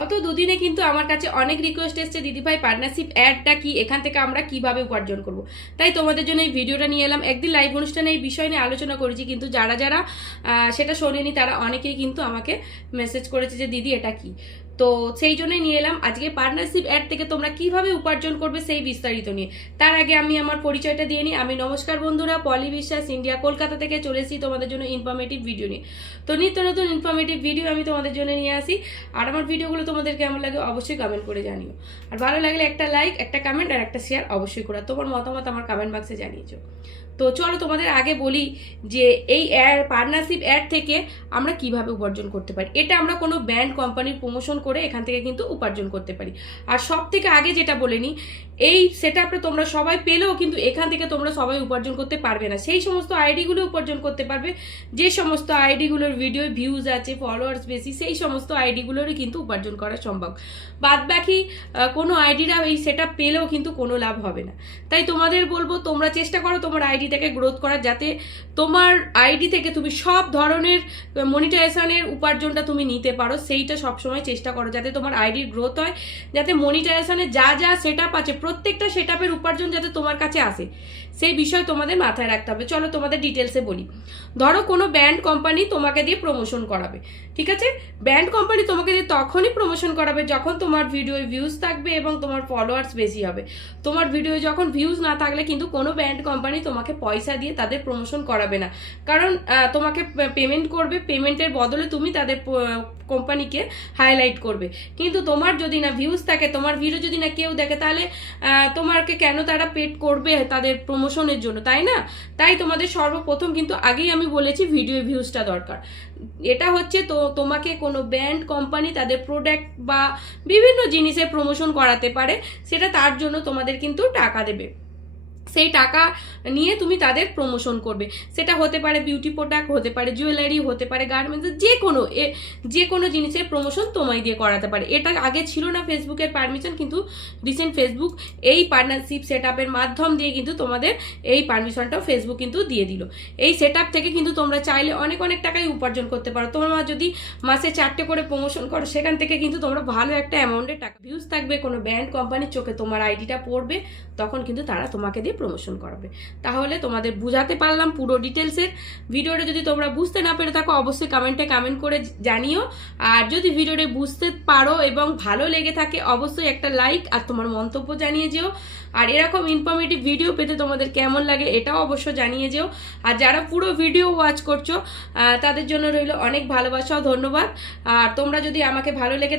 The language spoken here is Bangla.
গত দুদিনে কিন্তু আমার কাছে অনেক রিকোয়েস্ট এসেছে, দিদিভাই পার্টনারশিপ অ্যাডটা কি, এখান থেকে আমরা কিভাবে উপার্জন করব। তাই তোমাদের জন্য এই ভিডিওটা নিয়ে এলাম। একদিন লাইভ অনুষ্ঠানে এই বিষয় নিয়ে আলোচনা করেছি, কিন্তু যারা যারা সেটা শোনেনি তারা অনেকেই কিন্তু আমাকে মেসেজ করেছে যে দিদি এটা কি। তো সেই জন্যই নিয়ে এলাম আজকে পার্টনারশিপ অ্যাড থেকে তোমরা কিভাবে উপার্জন করবে সেই বিস্তারিত নিয়ে। তার আগে আমি আমার পরিচয়টা দিয়ে নিই। আমি নমস্কার বন্ধুরা, পলি বিশ্বাস, ইন্ডিয়া, কলকাতা থেকে চলে এসেছি তোমাদের জন্য ইনফরমেটিভ ভিডিও নিয়ে। তো নিত্য নতুন ইনফরমেটিভ ভিডিও আমি তোমাদের জন্য নিয়ে আসি। আর আমার ভিডিওগুলো তোমাদের কেমন লাগে অবশ্যই কমেন্ট করে জানিও। আর ভালো লাগলে একটা লাইক, একটা কমেন্ট আর একটা শেয়ার অবশ্যই করো। তোমার মতামত আমার কমেন্ট বক্সে জানিয়েছো। তো চলো তোমাদের আগে বলি যে এই পার্টনারশিপ অ্যাড থেকে আমরা কিভাবে উপার্জন করতে পারি। এটা আমরা কোনো ব্র্যান্ড কোম্পানির প্রমোশন করে এখান থেকে কিন্তু উপার্জন করতে পারি। আর সব থেকে আগে যেটা বলে নিই, এই সেট আপটা তোমরা সবাই পেলেও কিন্তু এখান থেকে তোমরা সবাই উপার্জন করতে পারবে না। সেই সমস্ত আইডিগুলো উপার্জন করতে পারবে যে সমস্ত আইডিগুলোর ভিডিও ভিউজ আছে, ফলোয়ার্স বেশি, সেই সমস্ত আইডিগুলোরই কিন্তু উপার্জন করা সম্ভব। বাদ বাকি কোনো আইডিরা এই সেট আপ পেলেও কিন্তু কোনো লাভ হবে না। তাই তোমাদের বলবো তোমরা চেষ্টা করো তোমার আইডি থেকে গ্রোথ করার, যাতে তোমার আইডি থেকে তুমি সব ধরনের মনিটাইজেশনের উপার্জনটা তুমি নিতে পারো। সেইটা সবসময় চেষ্টা করো যাতে তোমার আইডির গ্রোথ হয়, যাতে মনিটাইজেশনের যা যা সেট আপ আছে প্রত্যেকটা সেট আপের উপার্জন যাতে তোমার কাছে আসে, সেই বিষয় তোমাদের মাথায় রাখতে হবে। চলো তোমাদের ডিটেলসে বলি। ধরো কোনো ব্র্যান্ড কোম্পানি তোমাকে দিয়ে প্রমোশন করাবে, ঠিক আছে? ব্র্যান্ড কোম্পানি তোমাকে দিয়ে তখনই প্রমোশন করাবে যখন তোমার ভিডিওয় ভিউজ থাকবে এবং তোমার ফলোয়ার্স বেশি হবে। তোমার ভিডিওয় যখন ভিউজ না থাকলে কিন্তু কোনো ব্র্যান্ড কোম্পানি তোমাকে পয়সা দিয়ে তাদের প্রমোশন করাবে না, কারণ তোমাকে পেমেন্ট করবে, পেমেন্টের বদলে তুমি তাদের কোম্পানিকে হাইলাইট করবে। কিন্তু তোমার যদি না ভিউজ থাকে, তোমার ভিডিও যদি না কেউ দেখে, তাহলে তোমাকে কেন তারা পেড করবে তাদের প্রমোশনের জন্য, তাই না? তাই তোমাদের সর্বপ্রথম কিন্তু আগেই আমি বলেছি ভিডিও ভিউজটা দরকার। এটা হচ্ছে তো তোমাকে কোনো ব্র্যান্ড কোম্পানি তাদের প্রোডাক্ট বা বিভিন্ন জিনিসের প্রমোশন করাতে পারে, সেটা তার জন্য তোমাদের কিন্তু টাকা দেবে। সেই টাকা নিয়ে তুমি তাদের প্রমোশন করবে। সেটা হতে পারে বিউটি প্রোডাক্ট, হতে পারে জুয়েলারি, হতে পারে গার্মেন্টস, যে কোনো জিনিসের প্রমোশন তোমায় দিয়ে করাতে পারে। এটা আগে ছিল না ফেসবুকের পারমিশন, কিন্তু রিসেন্ট ফেসবুক এই পার্টনারশিপ সেট আপের মাধ্যম দিয়ে কিন্তু তোমাদের এই পারমিশনটাও ফেসবুক কিন্তু দিয়ে দিল। এই সেট আপ থেকে কিন্তু তোমরা চাইলে অনেক অনেক টাকাই উপার্জন করতে পারো। তোমরা যদি মাসে 4টে করে প্রমোশন করো, সেখান থেকে কিন্তু তোমরা ভালো একটা অ্যামাউন্টের টাকা ভিউজ থাকবে, কোনো ব্র্যান্ড কোম্পানির চোখে তোমার আইডিটা পড়বে, তখন কিন্তু তারা তোমাকে দিয়ে প্রমোশন করাবে। তাহলে তোমাদের বুঝাতে পারলাম পুরো ডিটেলসের। ভিডিওটা যদি তোমরা বুঝতে না পেরে থাকো অবশ্যই কমেন্ট করে জানিও। আর যদি ভিডিওটা বুঝতে পারো এবং ভালো লেগে থাকে অবশ্যই একটা লাইক আর তোমার মন্তব্য জানিয়ে যেও। আর এরকম ইনফরমেটিভ ভিডিও পেতে তোমাদের কেমন লাগে এটাও অবশ্য জানিয়ে যেও। আর যারা পুরো ভিডিও ওয়াচ করছো তাদের জন্য রইল অনেক ভালোবাসা ও ধন্যবাদ। আর তোমরা যদি আমাকে ভালো লেগে